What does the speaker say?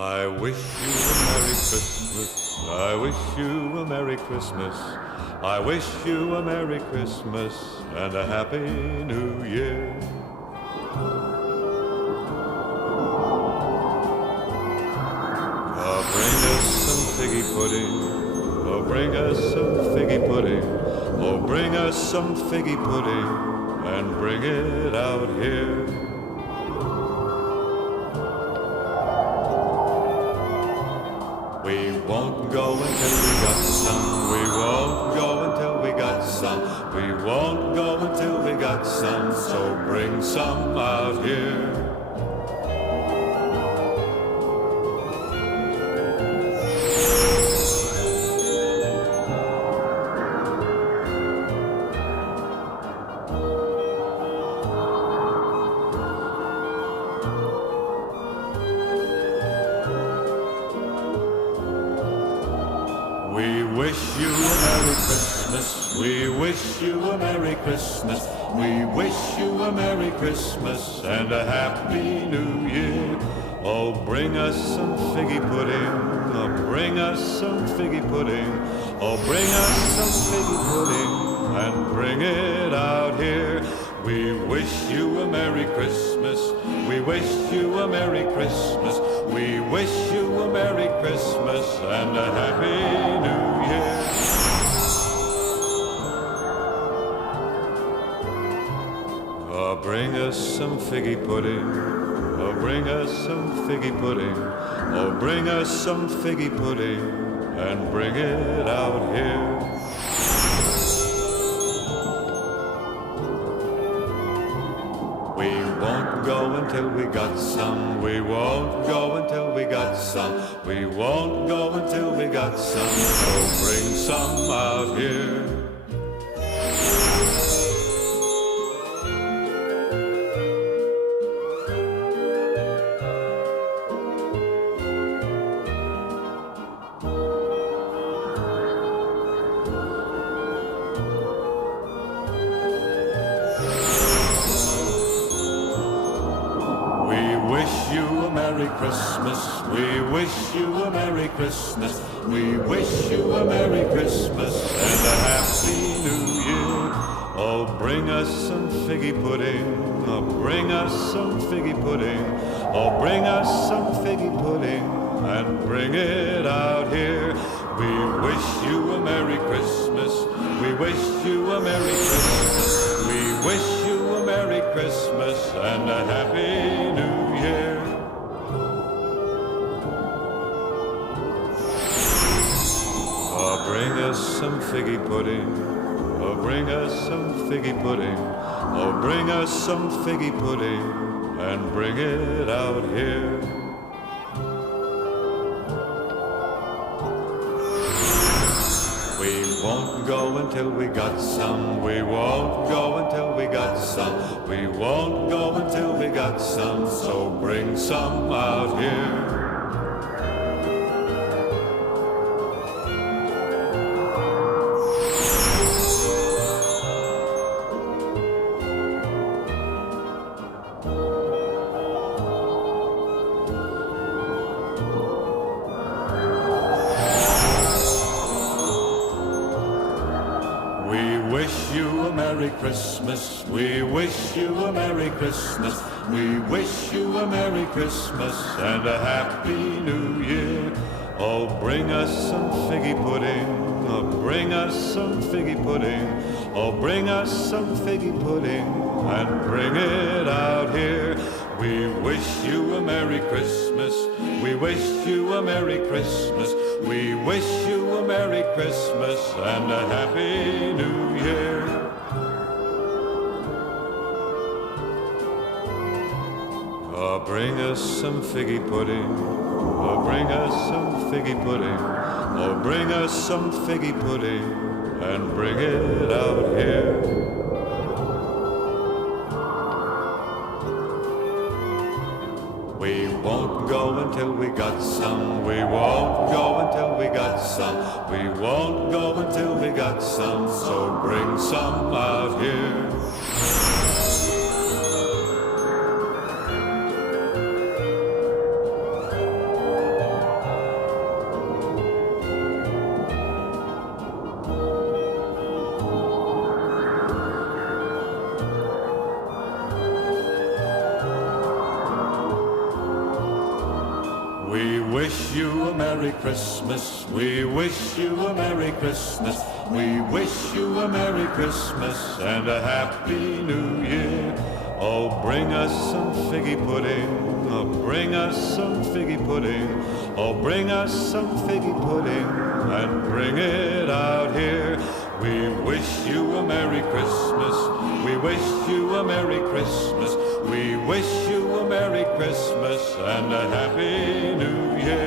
I wish you a Merry Christmas. I wish you a Merry Christmas. I wish you a Merry Christmas and a Happy New Year. Bring us some figgy pudding. Oh, bring us some figgy pudding. Oh, bring us some figgy pudding and bring it out here. We won't go until we got some. We won't go until we got some. We won't go until we got some. So bring some out here. We wish you a Merry Christmas. We wish you a Merry Christmas. We wish you a Merry Christmas and a Happy New Year. Oh, bring us some figgy pudding. Oh, bring us some figgy pudding. Oh, bring us some figgy pudding and bring it out here. We wish you a Merry Christmas. We wish you a Merry Christmas. We wish you a Merry Christmas and a Happy New Year. Oh, bring us some figgy pudding. Oh, bring us some figgy pudding. Oh, bring us some figgy pudding and bring it out here. We won't go until we got some. We won't go until we got some. We won't go until we got some. So bring some out here. Merry Christmas, we wish you a Merry Christmas, we wish you a Merry Christmas and a Happy New Year. Oh, bring us some figgy pudding, oh, bring us some figgy pudding, oh, bring us some figgy pudding and bring it out here. We wish you a Merry Christmas, we wish you a Merry Christmas, we wish you a Merry Christmas and a Happy New Year. Oh, bring us some figgy pudding. Oh, bring us some figgy pudding. Oh, bring us some figgy pudding and bring it out here. We won't go until we got some. We won't go until we got some. We won't go until we got some. So bring some out here. We wish you a Merry Christmas. We wish you a Merry Christmas. We wish you a Merry Christmas and a Happy New Year. Oh, bring us some figgy pudding. Oh, bring us some figgy pudding. Oh, bring us some figgy pudding and bring it out here. We wish you a Merry Christmas. We wish you a Merry Christmas. We wish you a Merry Christmas and a Happy New Year. Oh, bring us some figgy pudding. Oh, bring us some figgy pudding. Oh, bring us some figgy pudding and bring it out here. We won't go until we got some. We won't go until we got some. We won't go until we got some. So bring some out here. you a Merry Christmas. We wish you a Merry Christmas. We wish you a Merry Christmas and a Happy New Year. Oh, bring us some figgy pudding. Oh, bring us some figgy pudding. Oh, bring us some figgy pudding and bring it out here. We wish you a Merry Christmas. We wish you a Merry Christmas. We wish you a Merry Christmas and a Happy New Year.